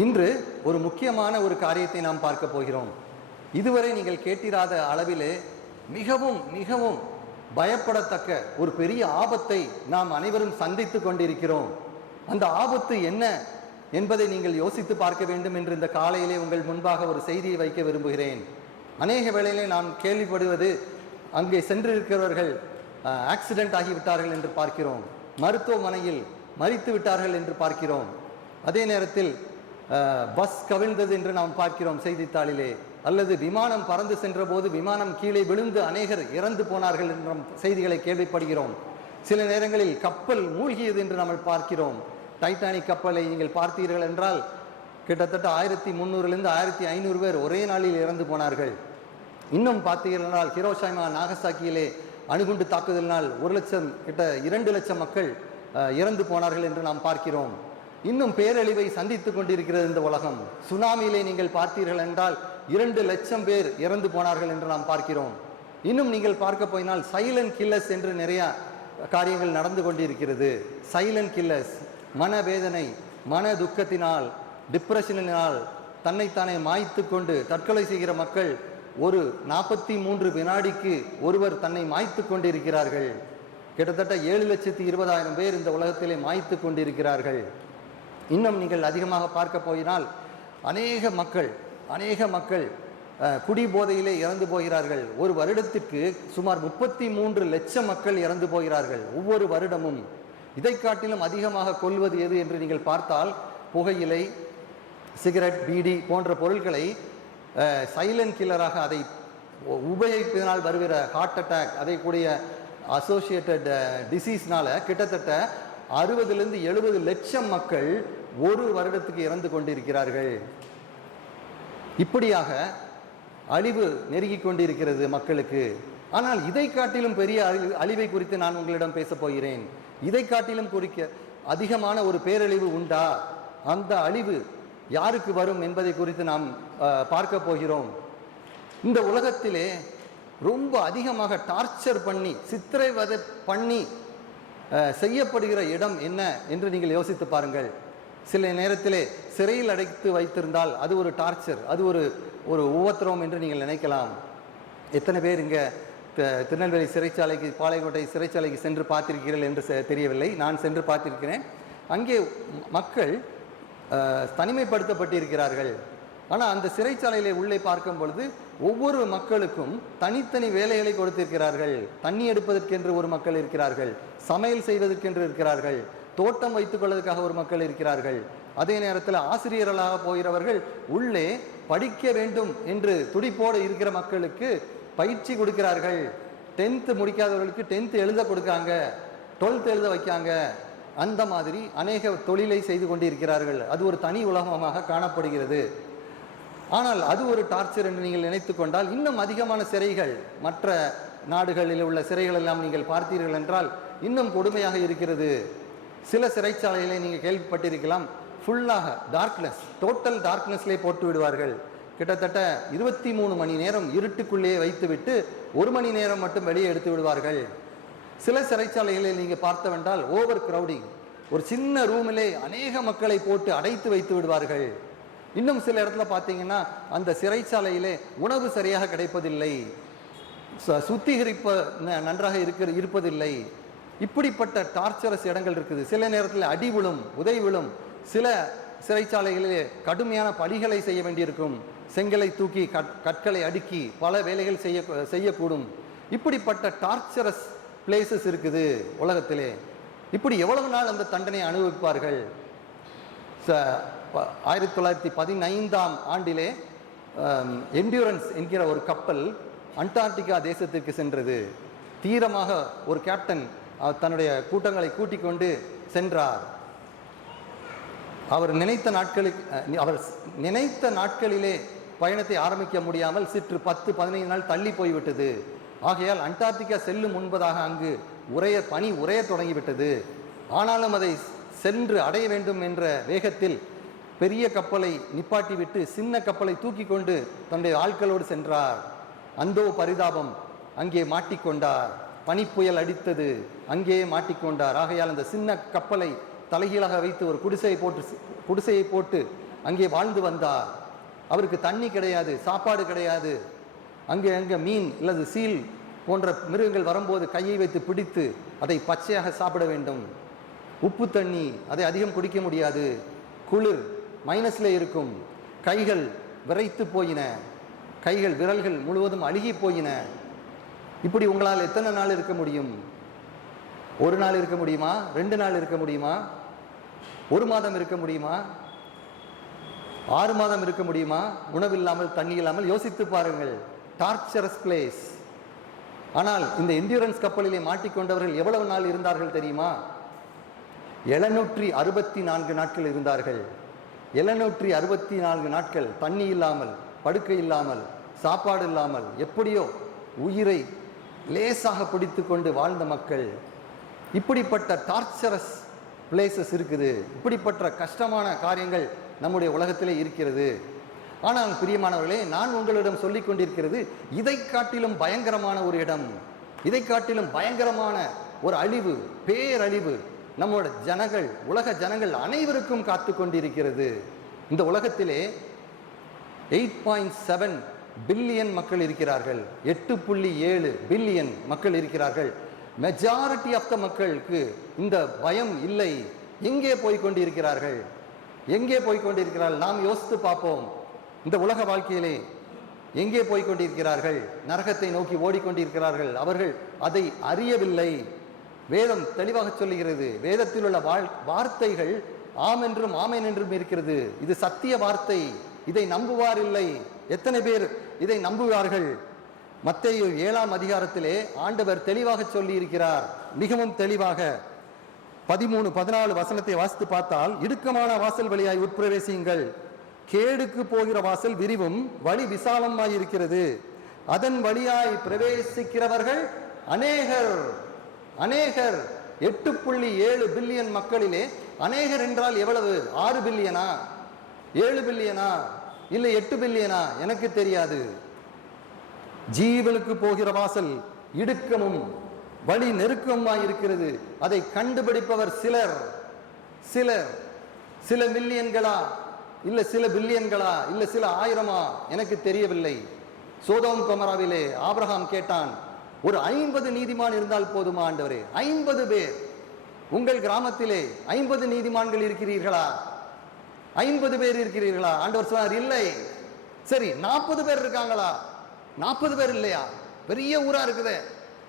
இன்று ஒரு முக்கியமான ஒரு காரியத்தை நாம் பார்க்க போகிறோம். இதுவரை நீங்கள் கேட்டிராத அளவிலே மிகவும் மிகவும் பயப்படத்தக்க ஒரு பெரிய ஆபத்தை நாம் அனைவரும் சந்தித்து கொண்டிருக்கிறோம். அந்த ஆபத்து என்ன என்பதை நீங்கள் யோசித்து பார்க்க வேண்டும் என்று இந்த காலையிலே உங்கள் முன்பாக ஒரு செய்தியை வைக்க விரும்புகிறேன். அநேக வேளையிலே நாம் கேள்விப்படுவது, அங்கே சென்றிருக்கிறவர்கள் ஆக்சிடென்ட் ஆகிவிட்டார்கள் என்று பார்க்கிறோம், மருத்துவமனையில் மரித்து விட்டார்கள் என்று பார்க்கிறோம், அதே நேரத்தில் பஸ் கவிழ்ந்தது என்று நாம் பார்க்கிறோம் செய்தித்தாளிலே, அல்லது விமானம் பறந்து சென்ற போது விமானம் கீழே விழுந்து அநேகர் இறந்து போனார்கள் என்ற செய்திகளை கேள்விப்படுகிறோம். சில நேரங்களில் கப்பல் மூழ்கியது என்று நாம் பார்க்கிறோம். டைட்டானிக் கப்பலை நீங்கள் பார்த்தீர்கள் என்றால் கிட்டத்தட்ட 1300 1500 பேர் ஒரே நாளில் இறந்து போனார்கள். இன்னும் பார்த்தீர்கள் என்றால் ஹிரோஷிமா நாகசாக்கியிலே அணுகுண்டு தாக்குதலினால் 1 லட்சம் கிட்ட 2 லட்சம் மக்கள் இறந்து போனார்கள் என்று நாம் பார்க்கிறோம். இன்னும் பேரழிவை சந்தித்து கொண்டிருக்கிறது இந்த உலகம். சுனாமியிலே நீங்கள் பார்த்தீர்கள் என்றால் 2 லட்சம் பேர் இறந்து போனார்கள் என்று நாம் பார்க்கிறோம். இன்னும் நீங்கள் பார்க்க போயினால் சைலண்ட் கில்லர்ஸ் என்று நிறைய காரியங்கள் நடந்து கொண்டிருக்கிறது. சைலண்ட் கில்லர்ஸ், மனவேதனை, மன துக்கத்தினால், டிப்ரெஷனினால் தன்னைத்தானே மாய்த்து கொண்டு தற்கொலை செய்கிற மக்கள் ஒரு 43 வினாடிக்கு ஒருவர் தன்னை மாய்த்து கொண்டிருக்கிறார்கள். கிட்டத்தட்ட 7,20,000 பேர் இந்த உலகத்திலே மாய்த்து கொண்டிருக்கிறார்கள். இன்னும் நீங்கள் அதிகமாக பார்க்க போயினால் அநேக மக்கள் குடி போதையிலே இறந்து போகிறார்கள். ஒரு வருடத்திற்கு சுமார் 33 லட்சம் மக்கள் இறந்து போகிறார்கள் ஒவ்வொரு வருடமும். இதை காட்டிலும் அதிகமாக கொல்வது எது என்று நீங்கள் பார்த்தால் புகையிலை, சிகரெட், பீடி போன்ற பொருட்களை சைலண்ட் கில்லராக அதை உபயோகிப்பதனால் வருகிற ஹார்ட் அட்டாக், அதை கூடிய அசோசியேட்டட் டிசீஸ்னால கிட்டத்தட்ட 60-70 லட்சம் மக்கள் ஒரு வருடத்துக்கு இறந்து கொண்டிருக்கிறார்கள். இப்படியாக அழிவு நெருங்கிக் கொண்டிருக்கிறது மக்களுக்கு. ஆனால் இதை காட்டிலும் பெரிய அழிவை குறித்து நான் உங்களிடம் பேச போகிறேன். இதை காட்டிலும் அதிகமான ஒரு பேரழிவு உண்டா? அந்த அழிவு யாருக்கு வரும் என்பதை குறித்து நாம் பார்க்க போகிறோம். இந்த உலகத்திலே ரொம்ப அதிகமாக டார்ச்சர் பண்ணி, சித்திரவதை பண்ணி செய்யப்படுகிற இடம் என்ன என்று நீங்கள் யோசித்து பாருங்கள். சில நேரத்திலே சிறையில் அடைத்து வைத்திருந்தால் அது ஒரு டார்ச்சர், அது ஒரு உபத்திரவம் என்று நீங்கள் நினைக்கலாம். எத்தனை பேர் இங்கே திருநெல்வேலி சிறைச்சாலைக்கு, பாளையங்கோட்டை சிறைச்சாலைக்கு சென்று பார்த்திருக்கிறீர்கள் என்று தெரியவில்லை. நான் சென்று பார்த்திருக்கிறேன். அங்கே மக்கள் தனிமைப்படுத்தப்பட்டிருக்கிறார்கள். ஆனால் அந்த சிறைச்சாலையிலே உள்ளே பார்க்கும் பொழுது ஒவ்வொரு மக்களுக்கும் தனித்தனி வேலைகளை கொடுத்திருக்கிறார்கள். தண்ணி எடுப்பதற்கென்று ஒரு மக்கள் இருக்கிறார்கள், சமையல் செய்வதற்கென்று இருக்கிறார்கள், தோட்டம் வைத்துக் கொள்வதற்காக ஒரு மக்கள் இருக்கிறார்கள். அதே நேரத்தில் ஆசிரியர்களாக போகிறவர்கள் உள்ளே படிக்க வேண்டும் என்று துடிப்போடு இருக்கிற மக்களுக்கு பயிற்சி கொடுக்கிறார்கள். 10th முடிக்காதவர்களுக்கு 10th எழுத கொடுக்காங்க, 12th எழுத வைக்காங்க. அந்த மாதிரி அநேக தொழிலை செய்து கொண்டிருக்கிறார்கள். அது ஒரு தனி உலகமாக காணப்படுகிறது. ஆனால் அது ஒரு டார்ச்சர் என்று நீங்கள் நினைத்து கொண்டால் இன்னும் அதிகமான சிறைகள், மற்ற நாடுகளில் உள்ள சிறைகள் எல்லாம் நீங்கள் பார்த்தீர்கள் என்றால் இன்னும் கொடுமையாக இருக்கிறது. சில சிறைச்சாலைகளை நீங்கள் கேள்விப்பட்டிருக்கலாம், ஃபுல்லாக டார்க்னஸ், டோட்டல் டார்க்னஸ்லே போட்டு விடுவார்கள். கிட்டத்தட்ட 23 மணி நேரம் இருட்டுக்குள்ளேயே வைத்துவிட்டு 1 மணி நேரம் மட்டும் வெளியே எடுத்து விடுவார்கள். சில சிறைச்சாலைகளில் நீங்கள் பார்த்தவென்றால் ஓவர் கிரௌடிங், ஒரு சின்ன ரூமிலே அநேக மக்களை போட்டு அடைத்து வைத்து விடுவார்கள். இன்னும் சில இடத்துல பார்த்தீங்கன்னா அந்த சிறைச்சாலையிலே உணவு சரியாக கிடைப்பதில்லை, சுத்திகரிப்பு நன்றாக இருப்பதில்லை. இப்படிப்பட்ட டார்ச்சரஸ் இடங்கள் இருக்குது. சில நேரத்தில் அடி விழும், உதை விழும். சில சிறைச்சாலைகளிலே கடுமையான பணிகளை செய்ய வேண்டியிருக்கும். செங்கலை தூக்கி கற்களை அடுக்கி பல வேலைகள் செய்யக்கூடும். இப்படிப்பட்ட டார்ச்சரஸ் பிளேசஸ் இருக்குது உலகத்திலே. இப்படி எவ்வளவு நாள் அந்த தண்டனை அனுபவிப்பார்கள்? 1915ஆம் ஆண்டிலே என்டியூரன்ஸ் என்கிற ஒரு கப்பல் அண்டார்டிகா தேசத்திற்கு சென்றது. தீரமாக ஒரு கேப்டன் தன்னுடைய கூட்டங்களை கூட்டிக் கொண்டு சென்றார். அவர் நினைத்த நாட்களிலே பயணத்தை ஆரம்பிக்க முடியாமல் சிற்று 10-15 நாள் தள்ளி போய்விட்டது. ஆகையால் அண்டார்டிகா செல்லும் முன்பதாக அங்கு பனி உறைய தொடங்கிவிட்டது. ஆனாலும் அதை சென்று அடைய வேண்டும் என்ற வேகத்தில் பெரிய கப்பலை நிப்பாட்டிவிட்டு சின்ன கப்பலை தூக்கி கொண்டு தன்னுடைய ஆட்களோடு சென்றார். அந்தோ பரிதாபம், அங்கே மாட்டிக்கொண்டார். பனிப்புயல் அடித்தது, அங்கேயே மாட்டிக்கொண்டார். ஆகையால் அந்த சின்ன கப்பலை தலைகீழாக வைத்து ஒரு குடிசையை போட்டு அங்கே வாழ்ந்து வந்தார். அவருக்கு தண்ணி கிடையாது, சாப்பாடு கிடையாது. அங்கே மீன் அல்லது சீல் போன்ற மிருகங்கள் வரும்போது கையை வைத்து பிடித்து அதை பச்சையாக சாப்பிட வேண்டும். உப்பு தண்ணி அதை அதிகம் குடிக்க முடியாது. குளிர் மைனஸ்ல இருக்கும். கைகள் விரைத்து போயின, கைகள் விரல்கள் முழுவதும் அழுகி போயின. இப்படி உங்களால் எத்தனை நாள் இருக்க முடியும்? ஒரு நாள் இருக்க முடியுமா? 2 நாள் இருக்க முடியுமா? 1 மாதம் இருக்க முடியுமா? 6 மாதம் இருக்க முடியுமா? உணவில்லாமல் தண்ணி இல்லாமல் யோசித்து பாருங்கள். Torturous place. ஆனால் இந்த என்டியூரன்ஸ் கப்பலிலே மாட்டிக்கொண்டவர்கள் எவ்வளவு நாள் இருந்தார்கள் தெரியுமா? 764 நாட்கள் இருந்தார்கள். 764 நாட்கள் தண்ணி இல்லாமல், படுக்கை இல்லாமல், சாப்பாடு இல்லாமல், எப்படியோ உயிரை லேசாக பிடித்து கொண்டு வாழ்ந்த மக்கள். இப்படிப்பட்ட டார்ச்சரஸ் பிளேசஸ் இருக்குது. இப்படிப்பட்ட கஷ்டமான காரியங்கள் நம்முடைய உலகத்திலே இருக்கிறது. ஆனால் பிரியமானவர்களே, நான் உங்களிடம் சொல்லிக் கொண்டிருக்கிறது இதை காட்டிலும் பயங்கரமான ஒரு இடம், இதை காட்டிலும் பயங்கரமான ஒரு அழிவு, பேரழிவு நம்முடைய ஜனங்கள், உலக ஜனங்கள் அனைவருக்கும் காத்து கொண்டிருக்கிறது. இந்த உலகத்திலே 8.7 பில்லியன் மக்கள் இருக்கிறார்கள். 8.7 பில்லியன் மக்கள் இருக்கிறார்கள். மெஜாரிட்டி ஆஃப் த மக்களுக்கு இந்த பயம் இல்லை. எங்கே போய்கொண்டிருக்கிறார்கள்? எங்கே போய்கொண்டிருக்கிறார்கள்? நாம் யோசித்து பார்ப்போம். இந்த உலக வாழ்க்கையிலே எங்கே போய்கொண்டிருக்கிறார்கள்? நரகத்தை நோக்கி ஓடிக்கொண்டிருக்கிறார்கள். அவர்கள் அதை அறியவில்லை. வேதம் தெளிவாக சொல்லுகிறது. வேதத்தில் உள்ள வார்த்தைகள் ஆம் என்றும் ஆமேன் என்றும் இருக்கிறது. இது சத்திய வார்த்தை. இதை நம்புவார் இல்லை. எத்தனை பேர் இதை நம்புவார்கள்? மத்தேயு 7ஆம் அதிகாரத்திலே ஆண்டவர் தெளிவாக சொல்லி இருக்கிறார். மிகவும் தெளிவாக 13, 14 வசனத்தை வாசித்து பார்த்தால், இடுக்கமான வாசல் வழியாய் உட்பிரவேசியுங்கள், கேடுக்கு போகிற வாசல் விரிவும் வழி விசாலமாயிருக்கிறது, அதன் வழியாய் பிரவேசிக்கிறவர்கள் அநேகர். அநேகர். 8.7 பில்லியன் மக்களிலே அநேகர் என்றால் எவ்வளவு? 6 பில்லியனா, 7 பில்லியனா, இல்லை 8 பில்லியனா? எனக்கு தெரியாது. ஜீவனுக்கு போகிற வாசல் இடுக்கமும் வழி நெருக்கமாய் இருக்கிறது. அதை கண்டுபிடிப்பவர் சிலர். சிலர். சில மில்லியன்களா, இல்ல சில பில்லியன்களா, இல்ல சில ஆயிரமா? எனக்கு தெரியவில்லை. சோதோம் கொமராவிலே ஆபிரகாம் கேட்டான், ஒரு 50 நீதிமான் இருந்தால் போதுமா ஆண்டவரே? 50 பேர். உங்கள் கிராமத்திலே 50 நீதிமான்கள் இருக்கிறீர்களா? 50 பேர் இருக்கிறீர்களா? ஆண்டவர் சொன்னார், இல்லை. சரி, 40 பேர் இருக்காங்களா? 40 பேர் இல்லையா? பெரிய ஊரா இருக்குது.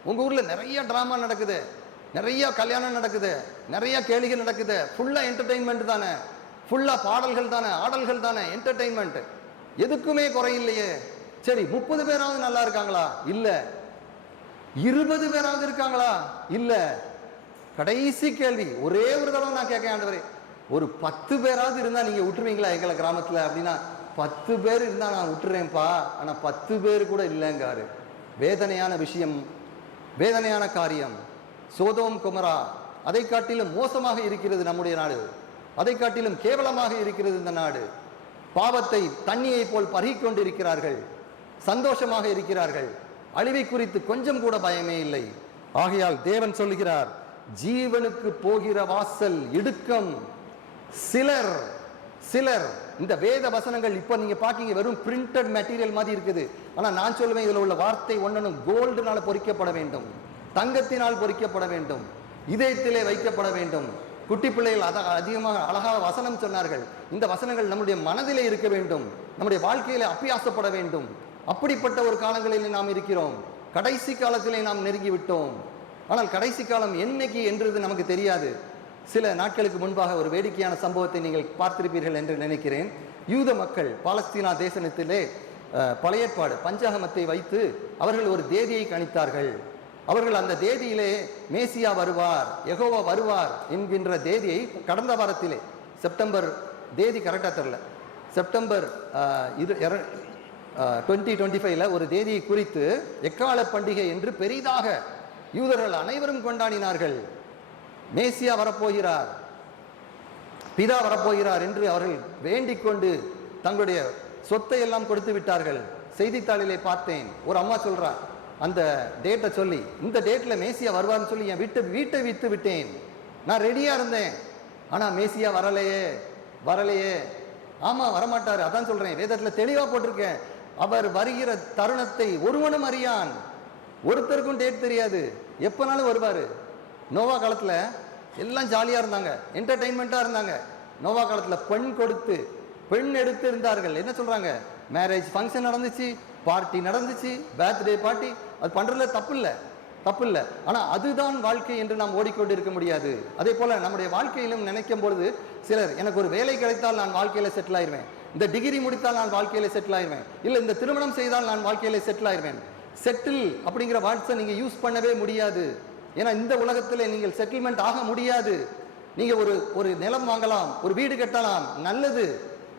உங்க ஊர்ல நிறைய டிராமா நடக்குது, நிறைய கல்யாணம் நடக்குது, நிறைய கேளிகை நடக்குது. ஃபுல்லா என்டர்டெயின்மெண்ட் தானே, ஃபுல்லா பாடல்கள் தானே, ஆடல்கள் தானே, என்டர்டெயின்மெண்ட். எதுக்குமே குறையில்லையே. சரி, 30 பேராவது நல்லா இருக்காங்களா? இல்ல. 20 பேராவது இருக்காங்களா? இல்ல. கடைசி கேள்வி, ஒரே ஒரு தடவை நான் கேட்க, ஆண்டவரே, ஒரு 10 பேராவது இருந்தா நீங்க விட்டுருவீங்களா எங்களை கிராமத்துல? அப்படின்னா 10 பேர் இருந்தா நான் விட்டுறேன்ப்பா, ஆனா 10 பேர் கூட இல்லைங்காரு. வேதனையான விஷயம், வேதனையான காரியம். சோதோம் கொமரா அதை காட்டிலும் மோசமாக இருக்கிறது நம்முடைய நாடு. அதை காட்டிலும் கேவலமாக இருக்கிறது இந்த நாடு. பாவத்தை தண்ணியை போல் பருகிக்கொண்டிருக்கிறார்கள், சந்தோஷமாக இருக்கிறார்கள். அழிவை குறித்து கொஞ்சம் கூட பயமே இல்லை. ஆகையால் தேவன் சொல்லுகிறார், ஜீவனுக்கு போகிற வாசல் இடுக்கம். சிலர் சிலர். இந்த வேத வசனங்கள் இப்ப நீங்க பாக்கீங்க, வெறும் பிரிண்டட் மெட்டீரியல் மாதிரி இருக்குது. ஆனா நான் சொல்லுவேன், இதுல உள்ள வார்த்தை ஒன்னனும் கோல்டுனால பொறிக்கப்பட வேண்டும், தங்கத்தினால் பொறிக்கப்பட வேண்டும், இதயத்திலே வைக்கப்பட வேண்டும். குட்டி பிள்ளைகள் அதிகமாக அழகாக வசனம் சொன்னார்கள். இந்த வசனங்கள் நம்முடைய மனதிலே இருக்க வேண்டும், நம்முடைய வாழ்க்கையிலே அபியாசப்பட வேண்டும். அப்படிப்பட்ட ஒரு காலங்களில் நாம் இருக்கிறோம். கடைசி காலத்திலே நாம் நெருங்கி விட்டோம். ஆனால் கடைசி காலம் என்னைக்கு என்றது நமக்கு தெரியாது. சில நாட்களுக்கு முன்பாக ஒரு வேடிக்கையான சம்பவத்தை நீங்கள் பார்த்திருப்பீர்கள் என்று நினைக்கிறேன். யூத மக்கள் பாலஸ்தீனா தேசத்திலே பழைய ஏற்பாடு பஞ்சாகமத்தை வைத்து அவர்கள் ஒரு தேதியை கணித்தார்கள். அவர்கள் அந்த தேதியிலே மேசியா வருவார், யெகோவா வருவார் என்கின்ற தேதியை கடந்த வாரத்திலே, செப்டம்பர் தேதி கரெக்டாக தெரியல, செப்டம்பர் 2025 ஒரு தேதியை குறித்து எக்கால பண்டிகை என்று பெரிதாக யூதர்கள் அனைவரும் கொண்டாடினார்கள். மேசியா வரப்போகிறார், பிதா வரப்போகிறார் என்று அவர்கள் வேண்டிக் கொண்டு தங்களுடைய சொத்தை எல்லாம் கொடுத்து விட்டார்கள். செய்தித்தாளிலே பார்த்தேன், ஒரு அம்மா சொல்றார், அந்த டேட்டை சொல்லி, இந்த டேட்ல மேசியா வருவார்னு சொல்லி என் வீட்டை வித்து விட்டேன், நான் ரெடியா இருந்தேன், ஆனா மேசியா வரலையே வரலையே. ஆமா வரமாட்டாரு. அதான் சொல்றேன், வேதத்துல தெளிவா போட்டிருக்கேன், அவர் வருகிற தருணத்தை ஒருவனும் அறியான். ஒருத்தருக்கும் டேட் தெரியாது, எப்பனாலும் வருவாரு. நோவா காலத்துல எல்லாம் ஜாலியா இருந்தாங்க, என்டர்டைன்மெண்டா இருந்தாங்க. நோவா காலத்துல பெண் எடுத்து இருந்தார்கள். என்ன சொல்றாங்க, மேரேஜ் ஃபங்க்ஷன் நடந்துச்சு, பார்ட்டி நடந்துச்சு, பர்த்டே பார்ட்டி. அது பண்றதுல தப்பு இல்லை. ஆனா அதுதான் வாழ்க்கை என்று நாம் ஓடிக்கொண்டு இருக்க முடியாது. அதே போல நம்முடைய வாழ்க்கையிலும் நினைக்கும் பொழுது சிலர், எனக்கு ஒரு வேலை கிடைத்தால் நான் வாழ்க்கையில செட்டில் ஆயிருவேன், இந்த டிகிரி முடித்தால் நான் வாழ்க்கையில செட்டில் ஆயிருவேன், இல்ல இந்த திருமணம் செய்தால் நான் வாழ்க்கையில செட்டில் ஆயிருவேன். செட்டில் அப்படிங்கிற வார்த்தை நீங்க யூஸ் பண்ணவே முடியாது. ஏன்னா இந்த உலகத்தில் நீங்கள் செட்டில்மெண்ட் ஆக முடியாது. நீங்க ஒரு நிலம் வாங்கலாம், ஒரு வீடு கட்டலாம், நல்லது.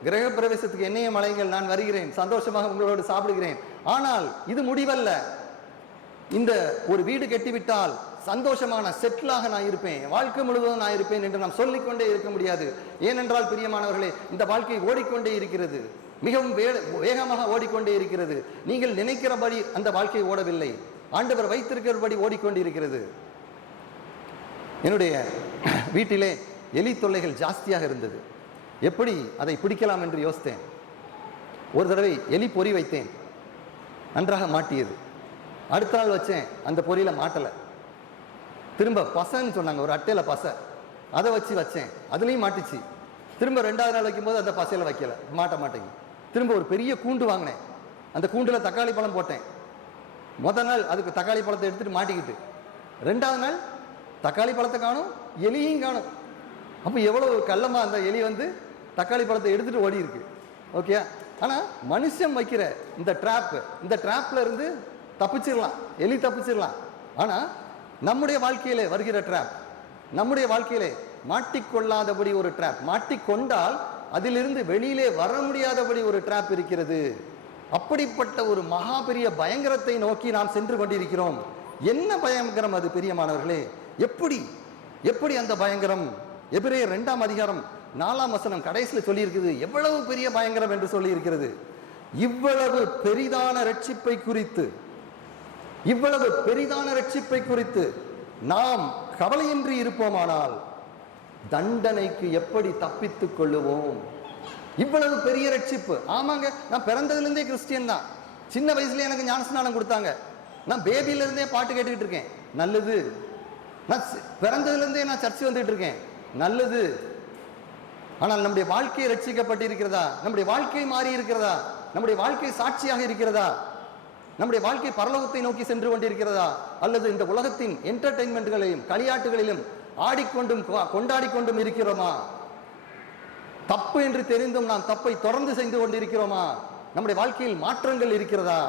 கிரக பிரவேசத்துக்கு என்னையும் அழைங்கள், நான் வருகிறேன், சந்தோஷமாக உங்களோடு சாப்பிடுகிறேன். ஆனால் இது முடிவல்ல. இந்த ஒரு வீடு கட்டிவிட்டால் சந்தோஷமான செட்டிலாக நான் இருப்பேன், வாழ்க்கை முழுவதும் நான் இருப்பேன் என்று நாம் சொல்லிக்கொண்டே இருக்க முடியாது. ஏனென்றால் பிரியமானவர்களே, இந்த வாழ்க்கை ஓடிக்கொண்டே இருக்கிறது, மிகவும் வேகமாக ஓடிக்கொண்டே இருக்கிறது. நீங்கள் நினைக்கிறபடி அந்த வாழ்க்கை ஓடவில்லை, ஆண்டவர் வைத்திருக்கிறபடி ஓடிக்கொண்டிருக்கிறது. என்னுடைய வீட்டிலே எலி தொல்லைகள் ஜாஸ்தியாக இருந்தது. எப்படி அதை பிடிக்கலாம் என்று யோசித்தேன். ஒரு தடவை எலி பொறி வைத்தேன், நன்றாக மாட்டியது. அடுத்த நாள் வச்சேன், அந்த பொரியில மாட்டலை. திரும்ப பசன்னு சொன்னாங்க, ஒரு அட்டையில பசை, அதை வச்சேன், அதுலேயும் மாட்டிச்சு. திரும்ப 2வது நாள் வைக்கும்போது அந்த பசையில வைக்கல, மாட்டேங்குது. திரும்ப ஒரு பெரிய கூண்டு வாங்கினேன், அந்த கூண்டுல தக்காளி பழம் போட்டேன். முதல் நாள் அதுக்கு தக்காளி பழத்தை எடுத்துட்டு மாட்டிக்கிட்டு, 2வது நாள் தக்காளி பழத்தை காணும், எலியும் காணும். அப்போ எவ்வளவு கள்ளமா அந்த எலி தக்காளி பழத்தை எடுத்துட்டு ஓடி இருக்கு. ஓகே, ஆனா மனுஷன் வைக்கிற இந்த ட்ராப்ல இருந்து தப்பிச்சிடலாம், எலி தப்பிச்சிடலாம். ஆனா நம்முடைய வாழ்க்கையிலே வருகிற ட்ராப், நம்முடைய வாழ்க்கையிலே மாட்டிக்கொள்ளாதபடி ஒரு ட்ராப், மாட்டிக்கொண்டால் அதிலிருந்து வெளியிலே வர முடியாதபடி ஒரு ட்ராப் இருக்கிறது. அப்படிப்பட்ட ஒரு மகா பெரிய பயங்கரத்தை நோக்கி நாம் சென்று கொண்டிருக்கிறோம். என்ன பயங்கரம் அது பிரியமானவர்களே? எப்படி அந்த பயங்கரம்? எபிரேயர் 2ஆம் அதிகாரம் 4ஆம் வசனம் கடைசியில் சொல்லி இருக்குது, எவ்வளவு பெரிய பயங்கரம் என்று சொல்லி இருக்கிறது. இவ்வளவு பெரிதான ரட்சிப்பை குறித்து நாம் கவலையின்றி இருப்போமானால் தண்டனைக்கு எப்படி தப்பித்துக் கொள்ளுவோம்? இவ்வளவு பெரிய ரட்சிப்பு. ஆமாங்க, நான் பிறந்ததுலேருந்தே கிறிஸ்டியன் தான். சின்ன வயசுல எனக்கு ஞானஸ்நானம் கொடுத்தாங்க, நான் பேபியில இருந்தே பாட்டு கேட்டுக்கிட்டு இருக்கேன், நல்லது. நான் பிறந்ததுலேருந்தே நான் சர்ச்சு வந்துட்டு இருக்கேன், நல்லது. ஆனால் நம்முடைய வாழ்க்கை ரட்சிக்கப்பட்டிருக்கிறதா? நம்முடைய வாழ்க்கை மாறி இருக்கிறதா? நம்முடைய வாழ்க்கை சாட்சியாக இருக்கிறதா? நம்முடைய வாழ்க்கை பரலோகத்தை நோக்கி சென்று கொண்டிருக்கிறதா? அல்லது இந்த உலகத்தின் என்டர்டெயின்மெண்ட்களையும் களியாட்டுகளிலும் ஆடிக்கொண்டும் கொண்டாடிக்கொண்டும் இருக்கிறோமா? தப்பு என்று தெரிந்தும் நாம் தப்பை தொடர்ந்து செய்து கொண்டிருக்கிறோமா? நம்முடைய வாழ்க்கையில் மாற்றங்கள் இருக்கிறதா?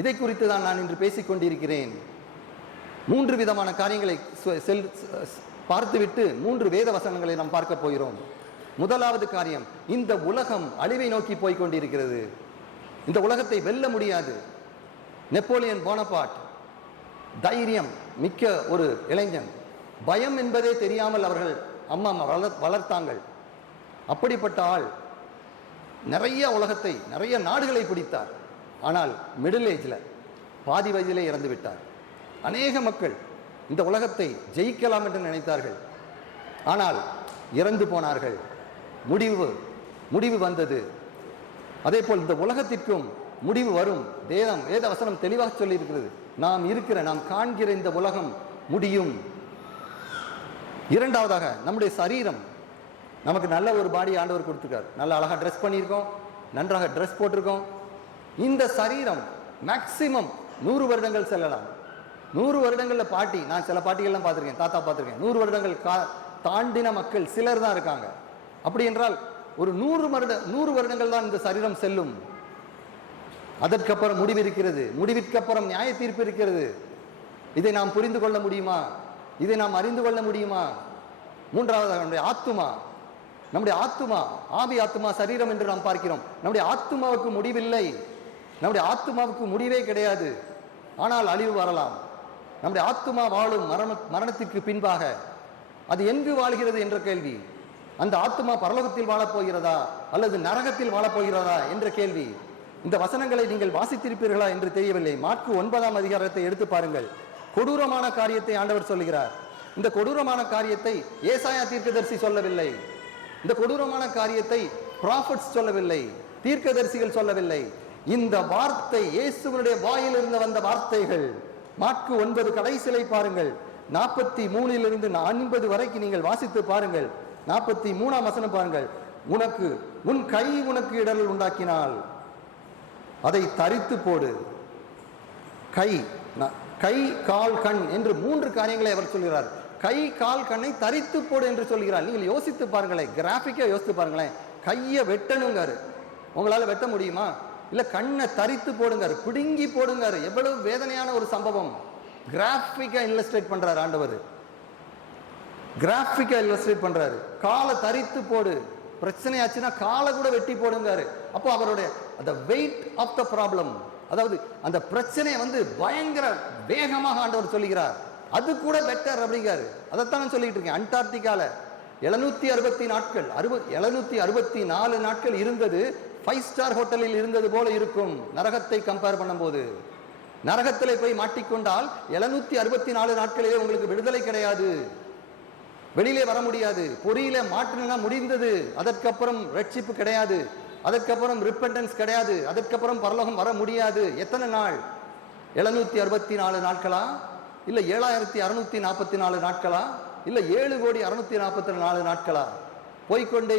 இதை குறித்து தான் நான் இன்று பேசிக் கொண்டிருக்கிறேன். 3 விதமான காரியங்களை பார்த்துவிட்டு 3 வேத வசனங்களை நாம் பார்க்க போகிறோம். முதலாவது காரியம், இந்த உலகம் அழிவை நோக்கி போய்கொண்டிருக்கிறது. இந்த உலகத்தை வெல்ல முடியாது. நெப்போலியன் போனபார்ட் தைரியம் மிக்க ஒரு இளைஞன், பயம் என்பதே தெரியாமல் அவர்கள் அம்மா வளர்த்தாங்கள். அப்படிப்பட்ட ஆள் நிறைய உலகத்தை, நிறைய நாடுகளை பிடித்தார். ஆனால் மிடில் ஏஜில், பாதி வயதிலே இறந்து விட்டார். அநேக மக்கள் இந்த உலகத்தை ஜெயிக்கலாம் என்று நினைத்தார்கள், ஆனால் இறந்து போனார்கள். முடிவு வந்தது. அதே போல் இந்த உலகத்திற்கும் முடிவு வரும். வேத வசனம் தெளிவாக சொல்லி இருக்கிறது, நாம் காண்கிற இந்த உலகம் முடியும். இரண்டாவதாக, நம்முடைய சரீரம், நமக்கு நல்ல ஒரு பாடி ஆண்டவர் கொடுத்துருக்கார், நல்ல அழகா ட்ரெஸ் பண்ணியிருக்கோம், நன்றாக ட்ரெஸ் போட்டிருக்கோம். இந்த சரீரம் மேக்சிமம் 100 வருடங்கள் செல்லலாம். 100 வருடங்கள்ல பாட்டி, நான் சில பாட்டிகள்லாம் பார்த்துருக்கேன், தாத்தா பார்த்துருக்கேன், 100 வருடங்கள் தாண்டின மக்கள் சிலர் தான் இருக்காங்க. அப்படி என்றால் ஒரு 100 வருடங்கள் தான் இந்த சரீரம் செல்லும். அதற்கப்புறம் முடிவு இருக்கிறது, முடிவிற்கப்புறம் நியாய தீர்ப்பு இருக்கிறது. இதை நாம் புரிந்து கொள்ள முடியுமா? இதை நாம் அறிந்து கொள்ள முடியுமா? மூன்றாவதாக, நம்முடைய ஆத்துமா, ஆவி ஆத்துமா சரீரம் என்று நாம் பார்க்கிறோம். நம்முடைய ஆத்துமாவுக்கு முடிவில்லை, நம்முடைய ஆத்துமாவுக்கு முடிவே கிடையாது. ஆனால் அழிவு வரலாம். நம்முடைய ஆத்துமா வாழும் மரணத்திற்கு பின்பாக அது எங்கு வாழ்கிறது என்ற கேள்வி. அந்த ஆத்துமா பரலோகத்தில் வாழப்போகிறதா அல்லது நரகத்தில் வாழப்போகிறதா என்ற கேள்வி. இந்த வசனங்களை நீங்கள் வாசித்திருப்பீர்களா என்று தெரியவில்லை. மாற்கு 9ஆம் அதிகாரத்தை எடுத்து பாருங்கள். கொடூரமான காரியத்தை ஆண்டவர் சொல்லுகிறார். இந்த கொடூரமான காரியத்தை ஏசாயா தீர்க்கதரிசி சொல்லவில்லை. இந்த கொடூரமான காரியத்தை ப்ராஃபட்ஸ் சொல்லவில்லை, தீர்க்கதரிசிகள் சொல்லவில்லை. இந்த வார்த்தை இயேசுவினுடைய வாயிலிருந்து வந்த வார்த்தைகள். மாற்கு 9 கடைசிலை பாருங்கள், 43 50 வரைக்கும் நீங்கள் வாசித்து பாருங்கள். 43ஆம் வசனம் பாருங்கள். உனக்கு உன் கை உனக்கு இடரல் உண்டாக்கினால் அதை தரித்து போடு. கை, கால், கண் என்று 3 காரியங்களை அவர் சொல்கிறார். கை, கால், கண்ணை தரித்து போடு என்று சொல்கிறார். நீங்கள் யோசித்து பாருங்களேன், கிராஃபிக்கா யோசித்து பாருங்களேன். கையை வெட்டணுங்காரு, உங்களால வெட்ட முடியுமா? இல்ல கண்ணை தரித்து போடுங்காரு, பிடுங்கி போடுங்காரு. எவ்வளவு வேதனையான ஒரு சம்பவம். கிராஃபிக்கா இல்லஸ்ட்ரேட் பண்றாரு ஆண்டவர், கிராஃபிக்கா இல்லஸ்ட்ரேட் பண்றாரு. காலை தரித்து போடு, பிரச்சனை ஆச்சுன்னா காலை கூட வெட்டி போடுங்காரு. அப்போ அவருடைய அந்த வெயிட் ஆஃப் த ப்ராப்ளம், அதாவது அந்த பிரச்சனையை பயங்கர வேகமாக ஆண்டவர் சொல்லுகிறார். அது கூட பெட்டர் அப்படிங்காரு. அதைத்தான் நான் சொல்லிட்டு இருக்கேன். அண்டார்டிகால 764 நாட்கள் இருந்தது 5 ஸ்டார் ஹோட்டலில் இருந்தது போல இருக்கும். நரகத்தை கம்பேர் பண்ணும்போது, நரகத்திலே போய் மாட்டிக்கொண்டால் 764 நாட்களிலே உங்களுக்கு விடுதலை கிடையாது, வெளியிலே வர முடியாது. பொறியில மாற்றினா முடிந்தது. அதற்கப்புறம் ரட்சிப்பு கிடையாது, அதற்கப்புறம் ரிப்பெண்டன்ஸ் கிடையாது, அதற்கப்புறம் பரலோகம் வர முடியாது. எத்தனை நாள்? 764 நாட்களா? இல்ல 7644 நாட்களா? இல்ல 7,644 நாட்களா? போய்கொண்டே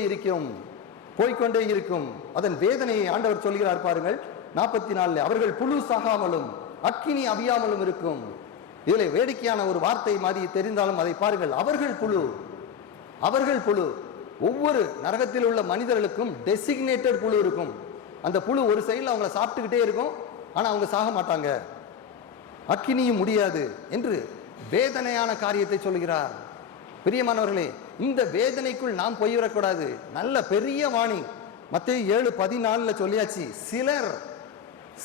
இருக்கும். அதன் வேதனையை ஆண்டவர் சொல்கிறார் பாருங்கள். 44 அவர்கள் புழு சாகாமலும் அக்கினி அவியாமலும் இருக்கும். இதில் வேடிக்கையான ஒரு வார்த்தை மாதிரி தெரிந்தாலும் அதை பாருங்கள். அவர்கள் புழு. ஒவ்வொரு நரகத்தில் உள்ள மனிதர்களுக்கும் டெசிக்னேட்டட் புழு இருக்கும். அந்த புழு ஒரு சைடில் அவங்களை சாப்பிட்டுக்கிட்டே இருக்கும், ஆனா அவங்க சாக மாட்டாங்க. அக்கினியும் முடியாது என்று வேதனையான காரியத்தை சொல்கிறார். பிரியமானவர்களே, இந்த வேதனைக்குள் நாம் போய்விடக்கூடாது. நல்ல பெரிய வாணி மத்தேயு 7:14 சொல்லியாச்சு.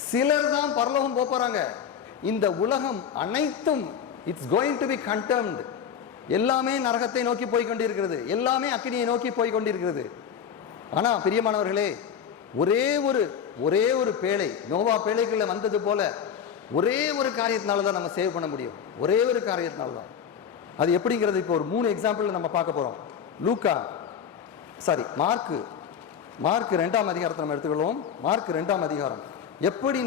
சிலர் தான் பரலோகம் போறாங்க. இந்த உலகம் அனைத்தும் it's going to be condemned. எல்லாமே நரகத்தை நோக்கி போய் கொண்டிருக்கிறது, எல்லாமே அக்கினியை நோக்கி போய் கொண்டிருக்கிறது. ஆனா பிரியமானவர்களே, ஒரே ஒரு பேழை, நோவா பேழைக்குள்ள வந்தது போல ஒரே ஒரு காரியத்தினால தான் நம்ம சேவ் பண்ண முடியும். ஒரே ஒரு காரியத்தினால தான். அது எப்படிங்கிறது இப்போ ஒரு 3 எக்ஸாம்பிள் நம்ம பார்க்க போறோம். மார்க் 2ஆம் அதிகாரத்தை நம்ம எடுத்துக்கொள்வோம். மார்க் 2ஆம் அதிகாரம். எப்படி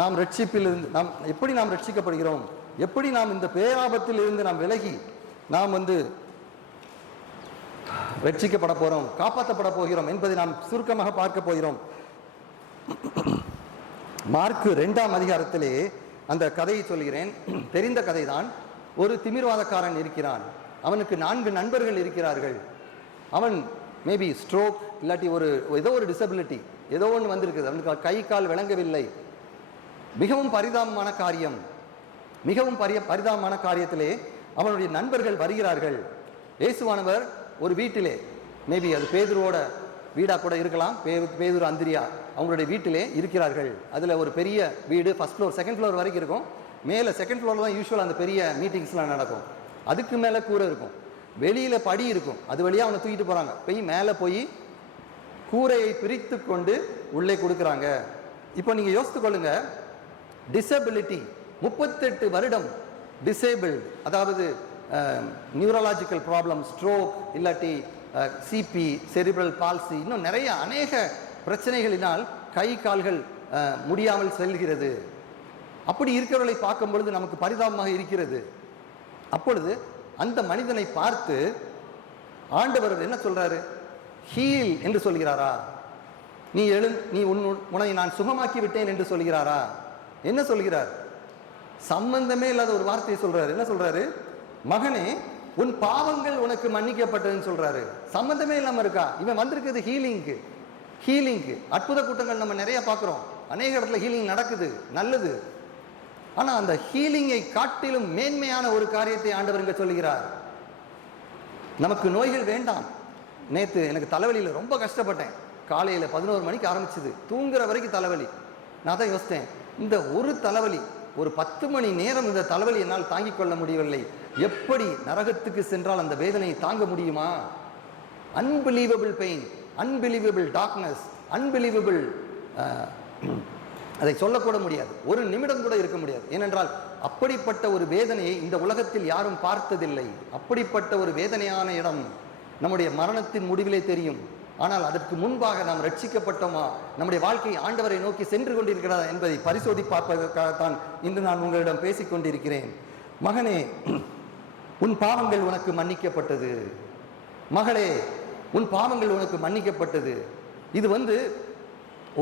நாம் ரட்சிப்பிலிருந்து எப்படி நாம் ரட்சிக்கப்படுகிறோம், எப்படி நாம் இந்த பேராபத்தில் இருந்து நாம் விலகி நாம் ரட்சிக்கப்பட போறோம், காப்பாற்றப்பட போகிறோம் என்பதை நாம் சுருக்கமாக பார்க்க போகிறோம். மார்க் 2ஆம் அதிகாரத்திலே அந்த கதையை சொல்கிறேன். தெரிந்த கதைதான். ஒரு திமிர்வாதக்காரன் இருக்கிறான். அவனுக்கு 4 நண்பர்கள் இருக்கிறார்கள். அவன் மேபி ஸ்ட்ரோக் இல்லாட்டி ஏதோ ஒரு டிசபிலிட்டி ஏதோ ஒன்று வந்திருக்குது. அவனுக்கு கை கால் விளங்கவில்லை. மிகவும் பரிதாபமான காரியத்திலே அவனுடைய நண்பர்கள் வருகிறார்கள். இயேசுவானவர் ஒரு வீட்டிலே, மேபி அது பேதுருவோட வீடா கூட இருக்கலாம், பேதுரு அந்திரியா அவங்களுடைய வீட்டிலே இருக்கிறார்கள். அதில் ஒரு பெரிய வீடு, ஃபர்ஸ்ட் ஃப்ளோர் செகண்ட் ஃப்ளோர் வரைக்கும் இருக்கும். மேலே செகண்ட் ஃப்ளோரில் தான் யூஸ்வலாக அந்த பெரிய மீட்டிங்ஸ்லாம் நடக்கும். அதுக்கு மேலே கூரை இருக்கும், வெளியில் படி இருக்கும். அது வழியாக அவனை தூக்கிட்டு போகிறாங்க. மேலே போய் கூரையை பிரித்து கொண்டு உள்ளே கொடுக்குறாங்க. இப்போ நீங்கள் யோசித்து கொள்ளுங்க, டிசபிலிட்டி 38 வருடம் டிசேபிள்டு, அதாவது நியூரலாஜிக்கல் ப்ராப்ளம், ஸ்ட்ரோக் இல்லாட்டி சிபி, செரிப்ரல் பால்சி, இன்னும் நிறைய அநேக பிரச்சனைகளினால் கை கால்கள் முடியாமல் செல்கிறது. அப்படி இருக்கிறவர்களை பார்க்கும் பொழுது நமக்கு பரிதாபமாக இருக்கிறது. அப்பொழுது அந்த மனிதனை பார்த்து ஆண்டவர் என்ன சொல்றாரு? ஹீல் என்று சொல்கிறாரா? உன்னை நான் சுகமாக்கி விட்டேன் என்று சொல்கிறாரா? என்ன சொல்கிறார்? சம்பந்தமே இல்லாத ஒரு வார்த்தையை சொல்றாரு. என்ன சொல்றாரு? மகனே, உன் பாவங்கள் உனக்கு மன்னிக்கப்பட்டதுன்னு சொல்றாரு. சம்பந்தமே இல்லாம இருக்கா? இவன் வந்திருக்குது ஹீலிங்க்கு. அற்புத கூட்டங்கள் நம்ம நிறைய பார்க்கிறோம். அநேக இடத்துல ஹீலிங் நடக்குது, நல்லது. ஆனா அந்த ஹீலிங்கை காட்டிலும் மேன்மையான ஒரு காரியத்தை ஆண்டவர் இங்க சொல்லுகிறார். நமக்கு நோய்கள் வேண்டாம். நேத்து எனக்கு தலைவலியில் ரொம்ப கஷ்டப்பட்டேன். காலையில் 11 மணிக்கு ஆரம்பிச்சது, தூங்குற வரைக்கும் தலைவலி. நான் தான் யோசித்தேன், இந்த ஒரு தலைவலி, ஒரு 10 மணி நேரம் இந்த தலைவலி என்னால் தாங்கிக் கொள்ள முடியவில்லை. எப்படி நரகத்துக்கு சென்றால் அந்த வேதனையை தாங்க முடியுமா? Unbelievable pain, unbelievable darkness, unbelievable, அதை சொல்லக்கூட முடியாது. ஒரு நிமிடம் கூட இருக்க முடியாது. ஏனென்றால் அப்படிப்பட்ட ஒரு வேதனையை இந்த உலகத்தில் யாரும் பார்த்ததில்லை. அப்படிப்பட்ட ஒரு வேதனையான இடம் நம்முடைய மரணத்தின் முடிவிலே தெரியும். ஆனால் அதற்கு முன்பாக நாம் ரட்சிக்கப்பட்டோமா, நம்முடைய வாழ்க்கை ஆண்டவரை நோக்கி சென்று கொண்டிருக்கிறதா என்பதை பரிசோதி பார்ப்பதற்காகத்தான் இன்று நான் உங்களிடம் பேசிக் கொண்டிருக்கிறேன். மகனே, உன் பாவங்கள் உனக்கு மன்னிக்கப்பட்டது. மகளே, உன் பாவங்கள் உனக்கு மன்னிக்கப்பட்டது. இது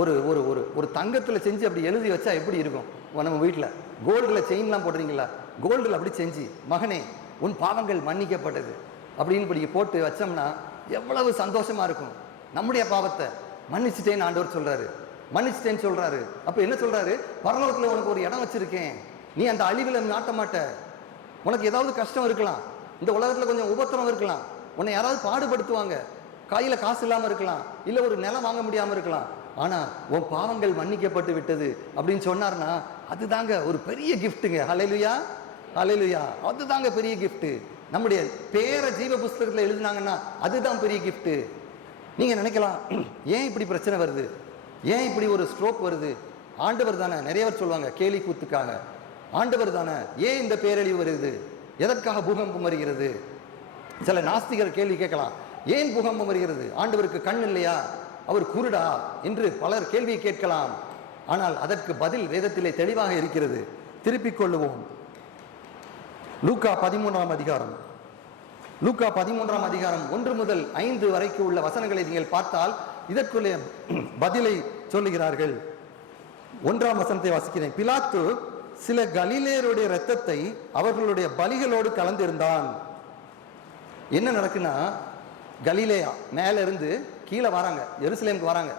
ஒரு ஒரு ஒரு ஒரு தங்கத்தில் செஞ்சு அப்படி எழுதி வச்சா எப்படி இருக்கும்? நம்ம வீட்டில் கோல்டில் செயின்லாம் போடுறீங்களா, கோல்டில் அப்படி செஞ்சு மகனே உன் பாவங்கள் மன்னிக்கப்பட்டது அப்படின்னு இப்படி போட்டு வச்சோம்னா எவ்வளவு சந்தோஷமா இருக்கும். நம்முடைய பாவத்தை மன்னிச்சுட்டேன்னு ஆண்டவர் சொல்றாரு, மன்னிச்சுட்டேன்னு சொல்றாரு. அப்ப என்ன சொல்றாரு? பரலோகத்தில் உனக்கு ஒரு இடம் வச்சிருக்கேன், நீ அந்த அழிவில் நாட்ட மாட்ட. உனக்கு ஏதாவது கஷ்டம் இருக்கலாம், இந்த உலகத்தில் கொஞ்சம் உபத்திரம் இருக்கலாம், உன்னை யாராவது பாடுபடுத்துவாங்க, கையில காசு இல்லாமல் இருக்கலாம், இல்லை ஒரு நிலம் வாங்க முடியாமல் இருக்கலாம், ஆனா உன் பாவங்கள் மன்னிக்கப்பட்டு விட்டது அப்படின்னு சொன்னார்னா அதுதாங்க ஒரு பெரிய கிஃப்ட்டுங்க. ஹல்லேலூயா, ஹல்லேலூயா. அதுதாங்க பெரிய கிஃப்ட். நம்முடைய பேரை ஜீவ புஸ்தகத்தில் எழுதினாங்கன்னா அதுதான் பெரிய கிஃப்ட். நீங்க நினைக்கலாம், ஏன் இப்படி பிரச்சனை வருது, ஏன் இப்படி ஒரு ஸ்ட்ரோக் வருது? ஆண்டவர் தானே. நிறைய பேர் சொல்லுவாங்க கேலி கூத்துக்காக, ஆண்டவர் தானே, ஏன் இந்த பேரழிவு வருது, எதற்காக பூகம்பம் வருகிறது? சில நாஸ்திகர் கேள்வி கேட்கலாம், ஏன் பூகம்பம் வருகிறது? ஆண்டவருக்கு கண் இல்லையா, அவர் குருடா என்று பலர் கேள்வியை கேட்கலாம். ஆனால் அதற்கு பதில் வேதத்திலே தெளிவாக இருக்கிறது. திருப்பிக் கொள்ளுவோம். லூக்கா 13ஆம் அதிகாரம், லூக்கா 13ஆம் அதிகாரம் 1 முதல் 5 வரைக்கும் உள்ள வசனங்களை நீங்கள் பார்த்தால் இதற்குள்ளே பதிலை சொல்லுகிறார்கள். 1ஆம் வசனத்தை வாசிக்கிறேன். பிலாத்து சில கலிலேயருடைய இரத்தத்தை அவர்களுடைய பலிகளோடு கலந்திருந்தான். என்ன நடக்குன்னா, கலிலேயா மேல இருந்து கீழே வராங்க, எருசலேமுக்கு வராங்க.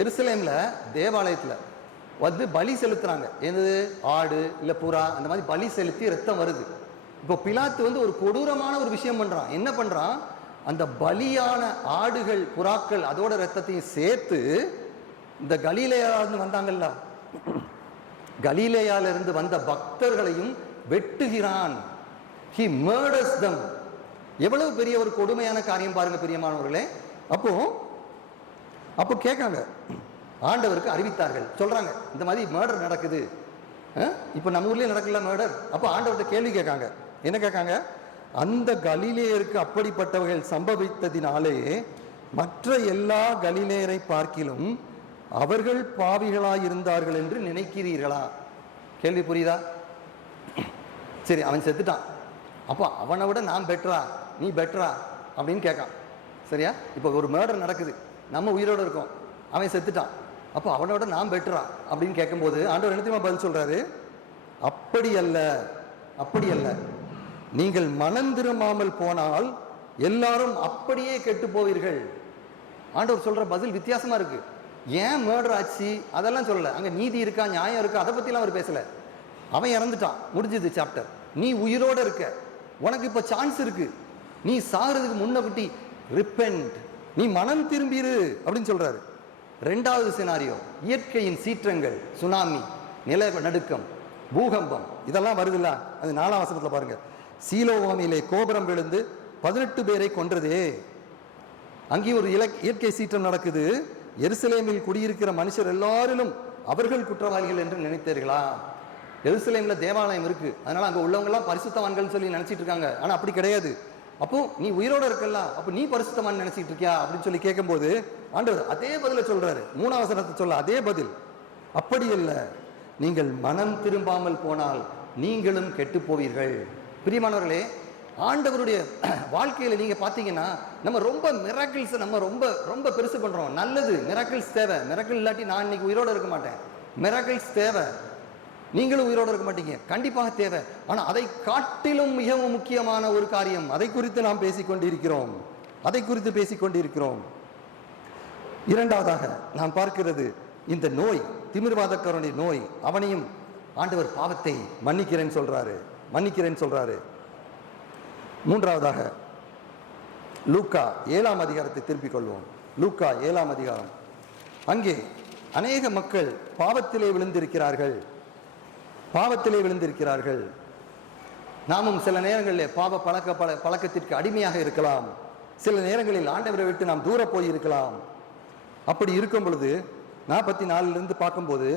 எருசலேம்ல தேவாலயத்தில் பலி செலுத்துறாங்க. என்னது, ஆடு இல்லை புறா, அந்த மாதிரி பலி செலுத்தி ரத்தம் வருது. இப்போ பிலாத்து ஒரு கொடூரமான ஒரு விஷயம் பண்றான். என்ன பண்றான்? அந்த பலியான ஆடுகள் புறாக்கள் அதோட ரத்தத்தையும் சேர்த்து இந்த கலிலேயாவிலிருந்து வந்தாங்கல்ல, கலிலேயாவிலிருந்து வந்த பக்தர்களையும் வெட்டுகிறான். He murders them. எவ்வளவு பெரிய ஒரு கொடுமையான காரியம் பாருங்க பிரியமானவர்களே. அப்போ கேட்காங்க, ஆண்டவருக்கு அறிவித்தார்கள், சொல்றாங்க இந்த மாதிரி மர்டர் நடக்குது. இப்போ நம்ம ஊர்லயே நடக்கல மர்டர். அப்போ ஆண்டவர்கிட்ட கேள்வி கேட்காங்க. என்ன கேட்காங்க? அந்த கலிலேயருக்கு அப்படிப்பட்டவர்கள் சம்பவித்ததினாலே மற்ற எல்லா கலிலேயரை பார்க்கிலும் அவர்கள் பாவிகளாய் இருந்தார்கள் என்று நினைக்கிறீர்களா? கேள்வி புரியுதா? சரி, அவன் செத்துட்டான், அப்போ அவனை விட நான் பெட்டரா, நீ பெட்டரா அப்படின்னு கேட்கான். சரியா? இப்போ ஒரு மர்டர் நடக்குது, நம்ம உயிரோடு இருக்கோம், அவன் செத்துட்டான், அப்போ அவனோட நான் பெட்டரா அப்படின்னு கேட்கும்போது ஆண்டவர் என்ன தெரியுமா பதில் சொல்றாரு? அப்படி அல்ல, அப்படி அல்ல. நீங்கள் மனம் திரும்பாமல் போனால் எல்லாரும் அப்படியே கெட்டு போவீர்கள். ஆண்டவர் சொல்ற பதில் வித்தியாசமா இருக்கு. ஏன் மர்டர் ஆச்சு அதெல்லாம் சொல்லல, அங்க நீதி இருக்கா, நியாயம் இருக்கா, அதை பத்திலாம் அவர் பேசல. அவன் இறந்துட்டான், முடிஞ்சது சாப்டர். நீ உயிரோட இருக்க, உனக்கு இப்ப சான்ஸ் இருக்கு, நீ சாகிறதுக்கு முன்னகுட்டி ரிப்பெண்ட், நீ மனம் திரும்பிரு அப்படின்னு சொல்றாரு. ரெண்டாவது சினாரியோ, இயற்கையின் சீற்றங்கள், சுனாமி, நிலநடுக்கம், பூகம்பம், இதெல்லாம் வருதுல்ல. அது 4ஆம் வசனத்துல பாருங்க. சீலோவாமிலே கோபுரம் விழுந்து 18 பேரை கொன்றதே. அங்கே ஒரு இயற்கை சீற்றம் நடக்குது. எருசலேமில் குடியிருக்கிற மனுஷர் எல்லாரிலும் அவர்கள் குற்றவாளிகள் என்று நினைத்தீர்களா? எருசலேம்ல தேவாலயம் இருக்கு, அதனால அங்க உள்ளவங்க எல்லாம் பரிசுத்தவான்கள் சொல்லி நினைச்சிட்டு இருக்காங்க. ஆனா அப்படி கிடையாது. அப்போ நீ உயிரோட இருக்கல, அப்ப நீ பரிசுத்தவான் நினைச்சிட்டு இருக்கியா அப்படின்னு சொல்லி கேட்கும்போது ஆண்டவர் அதே பதில சொல்றாரு. 3ஆம் வசனத்தை சொல்ல அதே பதில். அப்படி இல்ல, நீங்கள் மனம் திரும்பாமல் போனால் நீங்களும் கெட்டு போவீர்கள். பிரியமானவர்களே, ஆண்டவருடைய வாழ்க்கையில நீங்க பாத்தீங்கன்னா நம்ம ரொம்ப மிராக்கிள்ஸ் நம்ம ரொம்ப ரொம்ப பெருசு பண்றோம். நல்லது, மிராக்கிள்ஸ் தேவை. மிராக்கிள் இல்லாட்டி நான் இன்னைக்கு உயிரோட இருக்க மாட்டேன். மிராக்கிள்ஸ் தேவை. நீங்களும் உயிரோடு இருக்க மாட்டீங்க, கண்டிப்பாக தேவை. ஆனா அதை காட்டிலும் மிகவும் முக்கியமான ஒரு காரியம், அதை குறித்து நாம் பேசிக்கொண்டிருக்கிறோம், அதை குறித்து பேசிக்கொண்டிருக்கிறோம். இரண்டாவதாக நாம் பார்க்கிறது இந்த நோய், திமிர்வாதக்காரனுடைய நோய். அவனையும் ஆண்டவர் பாவத்தை மன்னிக்கிறேன்னு சொல்றாரு, மன்னிக்கிறேன்னு சொல்றாரு. மூன்றாவதாக லூக்கா 7ஆம் அதிகாரத்தை திருப்பிக் கொள்வோம். லூக்கா 7ஆம் அதிகாரம். அங்கே அநேக மக்கள் பாவத்திலே விழுந்திருக்கிறார்கள், பாவத்திலே விழுந்திருக்கிறார்கள். நாமும் சில நேரங்களில் பாவ பழக்கத்திற்கு அடிமையாக இருக்கலாம். சில நேரங்களில் ஆண்டவரை விட்டு நாம் தூர போயிருக்கலாம். அப்படி இருக்கும் பொழுது 44 பார்க்கும்போது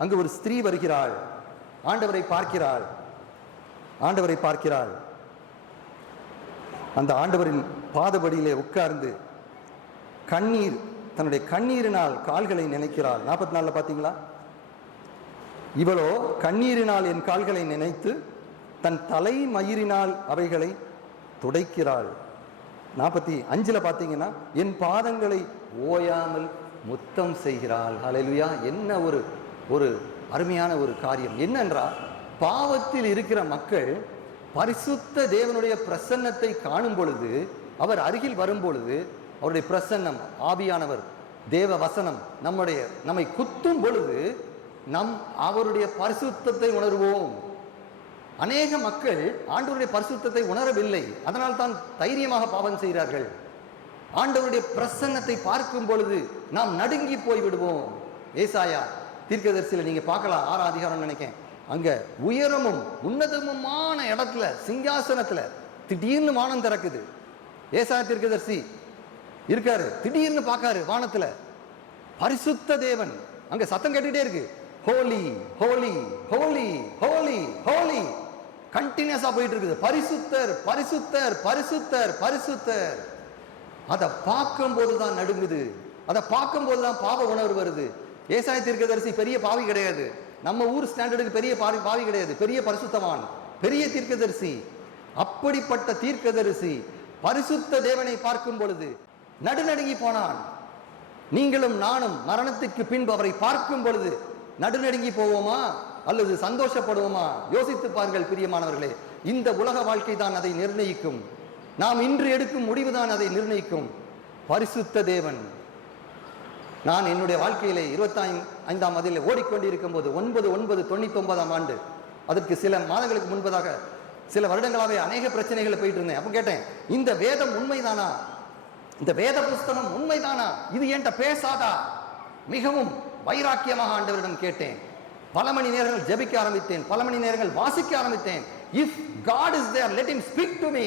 அங்கு ஒரு ஸ்திரீ வருகிறாள், ஆண்டவரை பார்க்கிறாள், ஆண்டவரை பார்க்கிறாள். அந்த ஆண்டவரின் பாதபடியிலே உட்கார்ந்து கண்ணீர், தன்னுடைய கண்ணீரினால் கால்களை நினைக்கிறாள். 44 பார்த்தீங்களா? இவளோ கண்ணீரினால் என் கால்களை நினைத்து தன் தலை மயிரினால் அவைகளை துடைக்கிறாள். 45 பார்த்தீங்கன்னா என் பாதங்களை ஓயாமல் முத்தம் செய்கிறாள். ஹல்லேலூயா! என்ன ஒரு அருமையான ஒரு காரியம் என்னென்றால், பாவத்தில் இருக்கிற மக்கள் பரிசுத்த தேவனுடைய பிரசன்னத்தை காணும் பொழுது, அவர் அருகில் வரும் பொழுது, அவருடைய பிரசன்னம், ஆவியானவர், தேவ வசனம் நம்மை குத்தும் பொழுது அவருடைய பரிசுத்தத்தை உணர்வோம். அநேக மக்கள் ஆண்டவருடைய பரிசுத்தத்தை உணரவில்லை. அதனால் தான் தைரியமாக பாவம் செய்கிறார்கள். ஆண்டவருடைய பிரசன்னத்தை பார்க்கும் பொழுது நாம் நடுங்கி போய் விடுவோம். ஏசாயா தீர்க்கதரிசியில நீங்க பார்க்கலாம், 6 அதிகாரம் நினைக்கிறேன். அங்க உயரமும் உன்னதமுமான இடத்துல, சிங்காசனத்துல திடீர்னு வானம் திறக்குது. ஏசாயா தீர்க்கதரிசி இருக்காரு, திடீர்னு பார்க்காரு வானத்துல பரிசுத்த தேவன். அங்க சத்தம் கேட்டுட்டே இருக்கு, ஹோலி ஹோலி ஹோலி ஹோலி ஹோலி, கண்டினியூஸா போயிட்டு இருக்குது. பரிசுத்தர் பரிசுத்தர் பரிசுத்தர் பரிசுத்தர். அதை பார்க்கும் போதுதான் நடுங்குது. அதை பார்க்கும் போதுதான் பாவ உணர்வு வருது. ஏசாயா தீர்க்கதரிசி பெரிய பாவி கிடையாது, நம்ம ஊர் ஸ்டாண்டர்டுக்கு பெரிய பாவி கிடையாது, பெரிய பரிசுத்தவான், பெரிய தீர்க்கதரிசி. அப்படிப்பட்ட தீர்க்கதரிசி பரிசுத்த தேவனை பார்க்கும் பொழுது நடுநடுங்கி போனான். நீங்களும் நானும் மரணத்துக்கு பின்பு அவரை பார்க்கும் பொழுது நடுநடுங்கி போவோமா அல்லது சந்தோஷப்படுவோமா? யோசித்து பாருங்கள் பிரியமானவர்களே. இந்த உலக வாழ்க்கை தான் அதை நிர்ணயிக்கும். நாம் இன்று எடுக்கும் முடிவுதான் அதை நிர்ணயிக்கும். பரிசுத்த தேவன். நான் என்னுடைய வாழ்க்கையிலே 25ஆம் வயதில் ஓடிக்கொண்டிருக்கும் போது 9/9/99ஆம் ஆண்டு, அதற்கு சில மாதங்களுக்கு முன்பதாக, சில வருடங்களாகவே அநேக பிரச்சனைகளை போயிட்டு இருந்தேன். அப்போ கேட்டேன், இந்த வேதம் உண்மைதானா? இந்த வேத புஸ்தகம் உண்மைதானா? இது என்கிட்ட பேசாதா? மிகவும் வைராக்கியமாக ஆண்டவரிடம் கேட்டேன். பல மணி நேரங்கள் ஜெபிக்க ஆரம்பித்தேன், பல மணி நேரங்கள் வாசிக்க ஆரம்பித்தேன். If God is there, let him speak to me.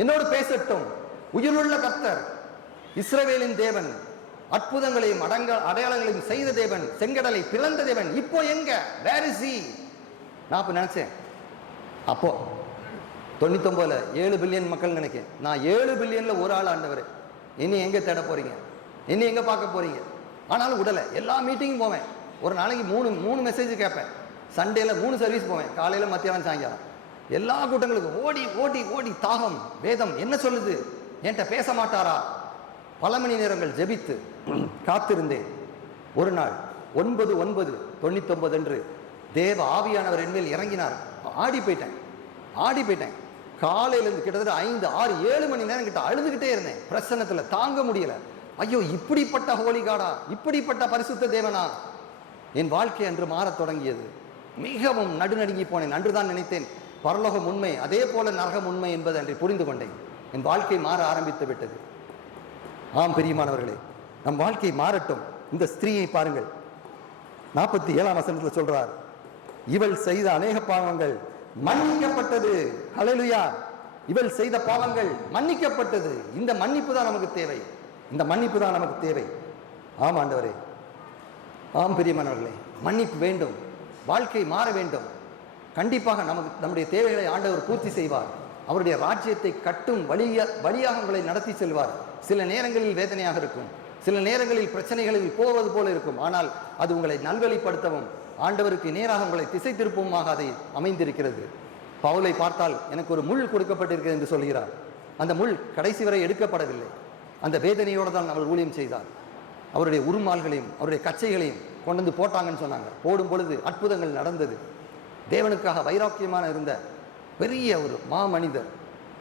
என்னோடு பேசட்டும். உயிருள்ள கர்த்தர், இஸ்ரவேலின் தேவன், அற்புதங்களையும் அடையாளங்களையும் செய்த தேவன், செங்கடலை பிளந்த தேவன், இப்போ எங்க? Where is he? நான் அப்ப நினைச்சேன், அப்போ 99 7 பில்லியன் மக்கள் நினைக்கிறேன். நான் 7 பில்லியன்ல ஒரு ஆள் ஆண்டவர். என்னை எங்க தேட போறீங்க? என்னை எங்க பார்க்க போறீங்க? ஆனாலும் விடலை. எல்லா மீட்டிங்கும் போவேன். ஒரு நாளைக்கு 3 மெசேஜ் கேட்பேன். சண்டேல 3 சர்வீஸ் போவேன், காலையில மத்தியானம் சாயங்காலம். எல்லா கூட்டங்களுக்கும் ஓடி ஓடி ஓடி தாகம். வேதம் என்ன சொல்லுது? என்கிட்ட பேச மாட்டாரா? பல மணி நேரங்கள் ஜெபித்து காத்திருந்தேன். ஒரு நாள் 9/9/99 அன்று தேவ ஆவியானவர் என்மேல் இறங்கினார். ஆடி போயிட்டேன். காலையிலிருந்து கிட்டத்தட்ட 5 6 7 மணி நேரம் கிட்ட அழுதுகிட்டே இருந்தேன். பிரசன்னத்துல தாங்க முடியல. ஐயோ, இப்படிப்பட்ட ஹோலி காடா, இப்படிப்பட்ட பரிசுத்த தேவனா? என் வாழ்க்கை அன்று மாறத் தொடங்கியது. மிகவும் நடுநடுங்கி போனேன். அன்றுதான் நினைத்தேன், பரலோகம் உண்மை, அதே போல நரகம் உண்மை என்பது அன்று புரிந்து கொண்டேன். என் வாழ்க்கை மாற ஆரம்பித்து விட்டது. ஆம் பிரியமானவர்களே, நம் வாழ்க்கை மாறட்டும். இந்த ஸ்திரீயை பாருங்கள், 47ஆம் வசனத்துல சொல்றார், இவள் செய்த அநேக பாவங்கள் மன்னிக்கப்பட்டது. ஹல்லேலூயா! இவள் செய்த பாவங்கள் மன்னிக்கப்பட்டது. இந்த மன்னிப்பு தான் நமக்கு தேவை. இந்த மன்னிப்பு தான் நமக்கு தேவை. ஆம் ஆண்டவரே, ஆம் பிரியமானவர்களே, மன்னிப்பு வேண்டும். வாழ்க்கை மாற வேண்டும். கண்டிப்பாக நம்முடைய தேவைகளை ஆண்டவர் பூர்த்தி செய்வார். அவருடைய ராஜ்யத்தை கட்டும் வழியாக உங்களை நடத்தி செல்வார். சில நேரங்களில் வேதனையாக இருக்கும், சில நேரங்களில் பிரச்சனைகளில் போவது போல இருக்கும். ஆனால் அது உங்களை நல்வழிப்படுத்தவும், ஆண்டவருக்கு நேராக உங்களை திசை திருப்பவுமாக அதை அமைந்திருக்கிறது. பவுலை பார்த்தால் எனக்கு ஒரு முள் கொடுக்கப்பட்டிருக்கிறது என்று சொல்கிறார். அந்த முள் கடைசி வரை எடுக்கப்படவில்லை. அந்த வேதனையோடு தான் அவர் ஊழியம் செய்தார். அவருடைய உருமால்களையும் அவருடைய கச்சைகளையும் கொண்டு வந்து போட்டாங்கன்னு சொன்னாங்க. போடும் பொழுது அற்புதங்கள் நடந்தது. தேவனுக்காக வைராக்கியமான இருந்த பெரிய ஒரு மாமனிதர்,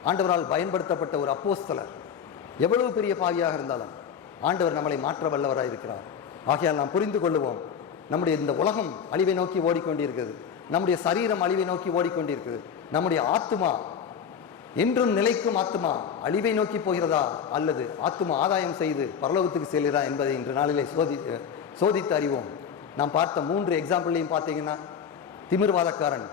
ஆண்டவரால் பயன்படுத்தப்பட்ட ஒரு அப்போஸ்தலர், எவ்வளவு பெரிய பாவியாக இருந்தாலும் ஆண்டவர் நம்மளை மாற்ற வல்லவராக இருக்கிறார். ஆகையால் நாம் புரிந்து கொள்ளுவோம், நம்முடைய இந்த உலகம் அழிவை நோக்கி ஓடிக்கொண்டிருக்கிறது. நம்முடைய சரீரம் அழிவை நோக்கி ஓடிக்கொண்டிருக்கிறது. நம்முடைய ஆத்துமா, என்றும் நிலைக்கும் ஆத்துமா அழிவை நோக்கி போகிறதா அல்லது ஆத்துமா ஆதாயம் செய்து பரலோகத்துக்கு செல்கிறதா என்பதை இன்று நாளிலே சோதித்து அறிவோம். நாம் பார்த்த 3 எக்ஸாம்பிளையும் பார்த்தீங்கன்னா, திமிர்வாதக்காரன்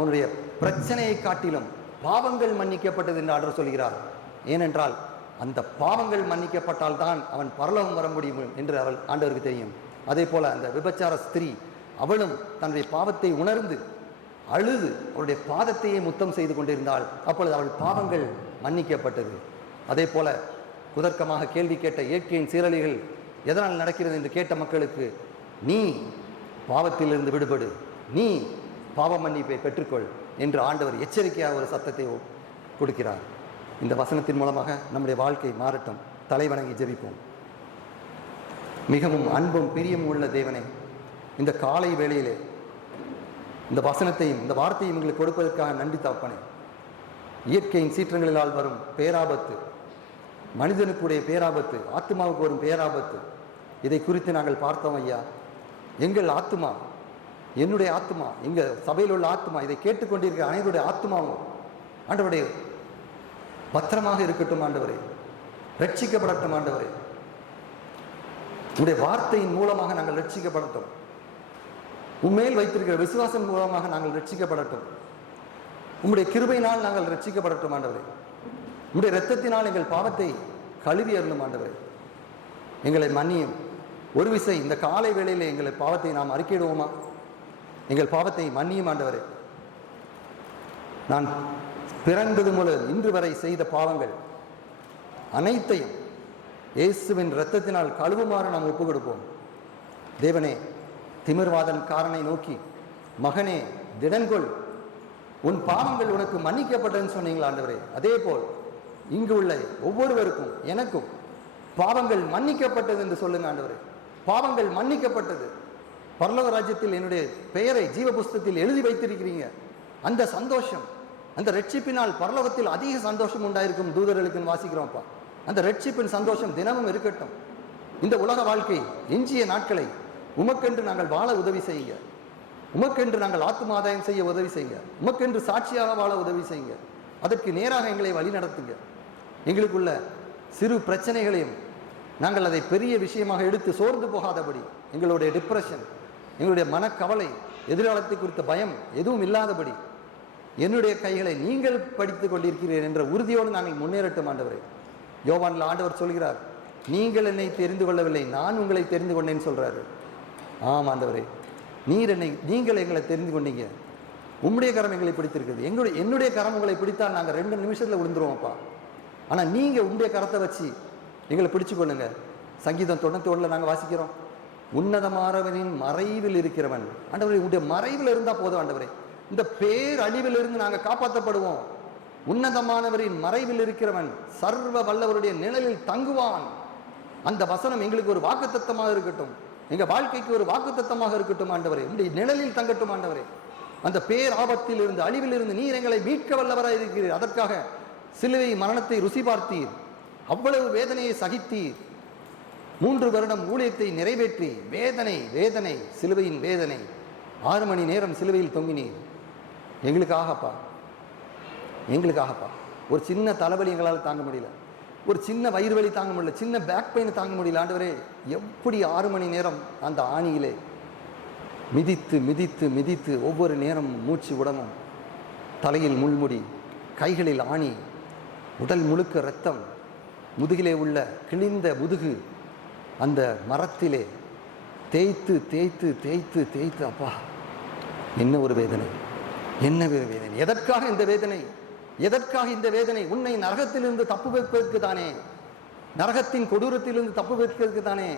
அவனுடைய பிரச்சனையை காட்டிலும் பாவங்கள் மன்னிக்கப்பட்டது என்று ஆண்டவர் சொல்கிறார். ஏனென்றால் அந்த பாவங்கள் மன்னிக்கப்பட்டால் தான் அவன் பரலோகம் வர முடியும் என்று ஆண்டவருக்கு தெரியும். அதே போல அந்த விபச்சார ஸ்திரீ, அவளும் தன்னுடைய பாவத்தை உணர்ந்து அழுது அவருடைய பாதத்தையே முத்தம் செய்து கொண்டிருந்தாள். அப்பொழுது அவள் பாவங்கள் மன்னிக்கப்பட்டது. அதே போல குதர்க்கமாக கேள்வி கேட்ட இயற்கையின் சீரழிகள் எதனால் நடக்கிறது என்று கேட்ட மக்களுக்கு, நீ பாவத்திலிருந்து விடுபடு, நீ பாவ மன்னிப்பை பெற்றுக்கொள் என்று ஆண்டவர் எச்சரிக்கையாக ஒரு சத்தத்தை கொடுக்கிறார். இந்த வசனத்தின் மூலமாக நம்முடைய வாழ்க்கை மாறட்டும். தலைவணங்கி ஜெபிப்போம். மிகவும் அன்பும் பிரியம் உள்ள தேவனே, இந்த காலை வேளையிலே இந்த வசனத்தையும் இந்த வார்த்தையும் எங்களுக்கு கொடுப்பதற்காக நன்றி தகப்பனே. இயற்கையின் சீற்றங்களினால் வரும் பேராபத்து, மனிதனுக்குடைய பேராபத்து, ஆத்மாவுக்கு வரும் பேராபத்து, இதை குறித்து நாங்கள் பார்த்தோம் ஐயா. எங்கள் ஆத்மா, என்னுடைய ஆத்மா, எங்கள் சபையில் உள்ள ஆத்மா, இதை கேட்டுக்கொண்டிருக்கிற அனைவருடைய ஆத்மாவும் ஆண்டவருடைய பத்திரமாக இருக்கட்டும் ஆண்டவரே, ரட்சிக்கப்படட்டும் ஆண்டவரே. உடைய வார்த்தையின் மூலமாக நாங்கள் ரட்சிக்கப்படட்டும். உண்மையில் வைத்திருக்கிற விசுவாசம் மூலமாக நாங்கள் ரட்சிக்கப்படட்டும். உம்முடைய கிருபையினால் நாங்கள் ரட்சிக்கப்படட்டும் ஆண்டவரே. உம்முடைய இரத்தத்தினால் எங்கள் பாவத்தை கழுவி அருளும் ஆண்டவரே. எங்களை மன்னியும். ஒரு விசை இந்த காலை வேளையிலே எங்களை பாவத்தை நாம் அறிக்கையிடுவோமா? எங்கள் பாவத்தை மன்னியும் ஆண்டவரே. நான் பிறந்தது முதல் இன்று வரை செய்த பாவங்கள் அனைத்தையும் இயேசுவின் இரத்தத்தினால் கழுவுமாறு நாம் ஒப்புக் கொடுப்போம். தேவனே, திமிர்வாதன் காரனை நோக்கி, மகனே திடன்கொள், உன் பாவங்கள் உனக்கு மன்னிக்கப்பட்டதுன்னு சொன்னீங்களா ஆண்டவரே? அதே போல் இங்கு உள்ள ஒவ்வொருவருக்கும் எனக்கும் பாவங்கள் மன்னிக்கப்பட்டது என்று சொல்லுங்க ஆண்டவரே. பாவங்கள் மன்னிக்கப்பட்டது. பரலோக ராஜ்யத்தில் என்னுடைய பெயரை ஜீவ புஸ்தகத்தில் எழுதி வைத்திருக்கிறீங்க. அந்த சந்தோஷம், அந்த ரட்சிப்பினால் பரலோகத்தில் அதிக சந்தோஷம் உண்டாயிருக்கும் தூதர்களுக்கு வாசிக்கிறோம்ப்பா. அந்த ரட்சிப்பின் சந்தோஷம் தினமும் இருக்கட்டும். இந்த உலக வாழ்க்கை எஞ்சிய நாட்களை உமக்கென்று நாங்கள் வாழ உதவி செய்யுங்க. உமக்கென்று நாங்கள் ஆத்மாதாயம் செய்ய உதவி செய்யுங்க. உமக்கென்று சாட்சியாக வாழ உதவி செய்யுங்க. அதற்கு நேராக எங்களை வழி நடத்துங்க. எங்களுக்குள்ள சிறு பிரச்சனைகளையும் நாங்கள் அதை பெரிய விஷயமாக எடுத்து சோர்ந்து போகாதபடி, எங்களுடைய டிப்ரெஷன், எங்களுடைய மனக்கவலை, எதிர்காலத்தை குறித்த பயம் எதுவும் இல்லாதபடி என்னுடைய கைகளை நீங்கள் படித்துக் கொண்டிருக்கிறீர்கள் என்ற உறுதியோடு நாங்கள் முன்னேறட்டும் ஆண்டவரே. யோவான்ல ஆண்டவர் சொல்கிறார், நீங்கள் என்னை தெரிந்து கொள்ளவில்லை, நான் உங்களை தெரிந்து கொண்டேன்னு சொல்றாரு. ஆம் ஆண்டவரே, நீங்கள் எங்களை தெரிந்து கொண்டீங்க. உம்முடைய கரம் எங்களை பிடித்திருக்கிறது. என்னுடைய கரம் உங்களை பிடித்தால் நாங்கள் 2 நிமிஷத்துல விழுந்துருவோம்ப்பா. ஆனா நீங்க உம்முடைய கரத்தை வச்சு எங்களை பிடிச்சு கொள்ளுங்க. சங்கீதம் 91 நாங்கள் வாசிக்கிறோம், உன்னதமானவனின் மறைவில் இருக்கிறவன். ஆண்டவரே, உடைய மறைவில் இருந்தா போதும் ஆண்டவரே. இந்த பேரழிவில் இருந்து நாங்கள் காப்பாற்றப்படுவோம். உன்னதமானவரின் மறைவில் இருக்கிறவன் சர்வ வல்லவருடைய நிழலில் தங்குவான். அந்த வசனம் எங்களுக்கு ஒரு வாக்குத்தத்தமாக இருக்கட்டும். எங்க வாழ்க்கைக்கு ஒரு வாக்குத்தத்தமாக இருக்கட்டும் ஆண்டவரே. உடைய நிழலில் தங்கட்டும் ஆண்டவரே. அந்த பேர் ஆபத்தில் இருந்து, அழிவில் இருந்து நீர் எங்களை மீட்க வல்லவராக இருக்கிறீர். அதற்காக சிலுவை மரணத்தை ருசி பார்த்தீர். அவ்வளவு வேதனையை சகித்தீர். 3 வருடம் ஊழியத்தை நிறைவேற்றி வேதனை வேதனை சிலுவையின் வேதனை 6 மணி நேரம் சிலுவையில் தொங்கினீர். எங்களுக்காகப்பா. ஒரு சின்ன தலைவலி எங்களால் தாங்க முடியல, ஒரு சின்ன வயிறு வலி தாங்க முடியல, சின்ன பேக் பெயின் தாங்க முடியல ஆண்டவரே. எப்படி 6 மணி நேரம் அந்த ஆணியிலே மிதித்து மிதித்து மிதித்து ஒவ்வொரு நேரம் மூச்சு விடவும், தலையில் முள்முடி, கைகளில் ஆணி, உடல் முழுக்க இரத்தம், முதுகிலே உள்ள கிழிந்த முதுகு அந்த மரத்திலே தேய்த்து தேய்த்து தேய்த்து தேய்த்து, அப்பா என்ன ஒரு வேதனை, என்ன வேதனை. எதற்காக இந்த வேதனை? எதற்காக இந்த வேதனை? உன்னை நரகத்திலிருந்து தப்பு வைப்பதற்கு தானே, நரகத்தின் கொடூரத்திலிருந்து தப்பு வைப்பதற்கு தானே.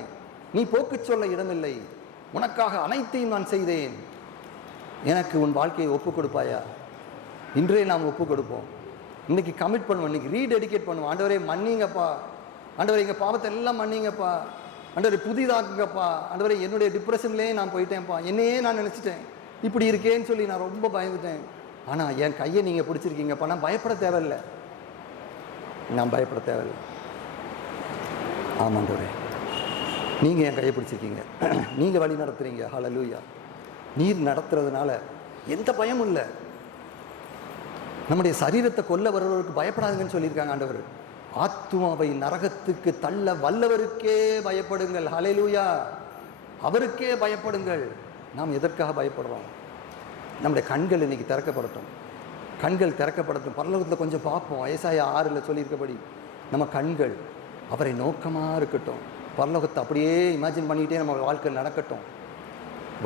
நீ போக்கு சொல்ல இடமில்லை. உனக்காக அனைத்தையும் நான் செய்தேன். எனக்கு உன் வாழ்க்கையை ஒப்புக் கொடுப்பாயா? இன்றே நாம் ஒப்புக் கொடுப்போம். இன்னைக்கு கமிட் பண்ணுவோம், இன்னைக்கு ரீடெடிகேட் பண்ணுவோம். ஆண்டவரே மன்னிங்கப்பா, ஆண்டவரே எங்கள் பாவத்தை எல்லாம் மன்னிங்கப்பா, ஆண்டவரே புதிதாக்குங்கப்பா, ஆண்டவரே என்னுடைய டிப்ரெஷன்லேயே நான் போயிட்டேன்ப்பா, என்னையே நான் நினச்சிட்டேன், இப்படி இருக்கேன்னு சொல்லி நான் ரொம்ப பயந்துட்டேன். ஆனால் என் கையை நீங்கள் பிடிச்சிருக்கீங்கப்பா, நான் பயப்பட தேவையில்லை, நான் பயப்பட தேவையில்லை. ஆமாண்டவரே, நீங்கள் என் கையை பிடிச்சிருக்கீங்க, நீங்கள் வழி நடத்துறீங்க. ஹல்லேலூயா. நீர் நடத்துறதுனால எந்த பயமும் இல்லை. நம்முடைய சரீரத்தை கொல்ல வருவதற்கு பயப்படாதுங்கன்னு சொல்லியிருக்காங்க ஆண்டவர். ஆத்துமாவை நரகத்துக்கு தள்ள வல்லவருக்கே பயப்படுங்கள். ஹல்லேலூயா. அவருக்கே பயப்படுங்கள். நாம் எதற்காக பயப்படுறோம்? நம்முடைய கண்கள் இன்னைக்கு திறக்கப்படட்டும், கண்கள் திறக்கப்படட்டும். பரலோகத்தில் கொஞ்சம் பார்ப்போம். ஏசாயா 6 சொல்லியிருக்கபடி நம்ம கண்கள் அவரை நோக்கமாக இருக்கட்டும். பரலோகத்தை அப்படியே இமேஜின் பண்ணிக்கிட்டே நம்ம வாழ்க்கை நடக்கட்டும்.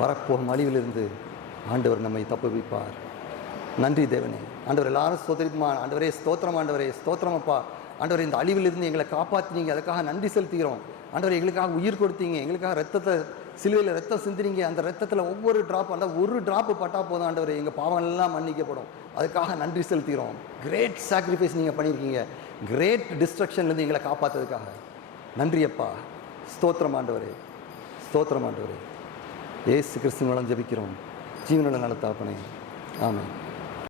வரப்போகும் அழிவிலிருந்து ஆண்டவர் நம்மை தப்புவிப்பார். நன்றி தேவனே. ஆண்டவர் எல்லாரும் ஸ்தோத்திரிக்குமா? ஆண்டவரே ஸ்தோத்திரம், ஆண்டவரே ஸ்தோத்திரம் அப்பா. ஆண்டவரே இந்த அழிவிலிருந்து எங்களை காப்பாற்றினீங்க, அதுக்காக நன்றி செலுத்துகிறோம். ஆண்டவரே எங்களுக்காக உயிர் கொடுத்தீங்க, எங்களுக்காக ரத்தத்தை சிலுவையில் ரத்தம் சிந்தினீங்க, அந்த ரத்தத்தில் ஒவ்வொரு ட்ராப், அந்த ஒரு ட்ராப்பு பட்டால் போதும் ஆண்டவரே எங்கள் பாவங்கள் எல்லாம் மன்னிக்கப்படும். அதுக்காக நன்றி செலுத்துகிறோம். கிரேட் சாக்ரிஃபைஸ் நீங்கள் பண்ணியிருக்கீங்க, கிரேட் டிஸ்ட்ரக்ஷன்லேருந்து எங்களை காப்பாற்றுறதுக்காக நன்றி அப்பா. ஸ்தோத்திரம் ஆண்டவரே, ஸ்தோத்திரம் ஆண்டவரே. இயேசு கிறிஸ்துவின் மூலம் ஜெபிக்கிறோம் ஜீவனுள்ள நல்ல தகப்பனே, ஆமென்.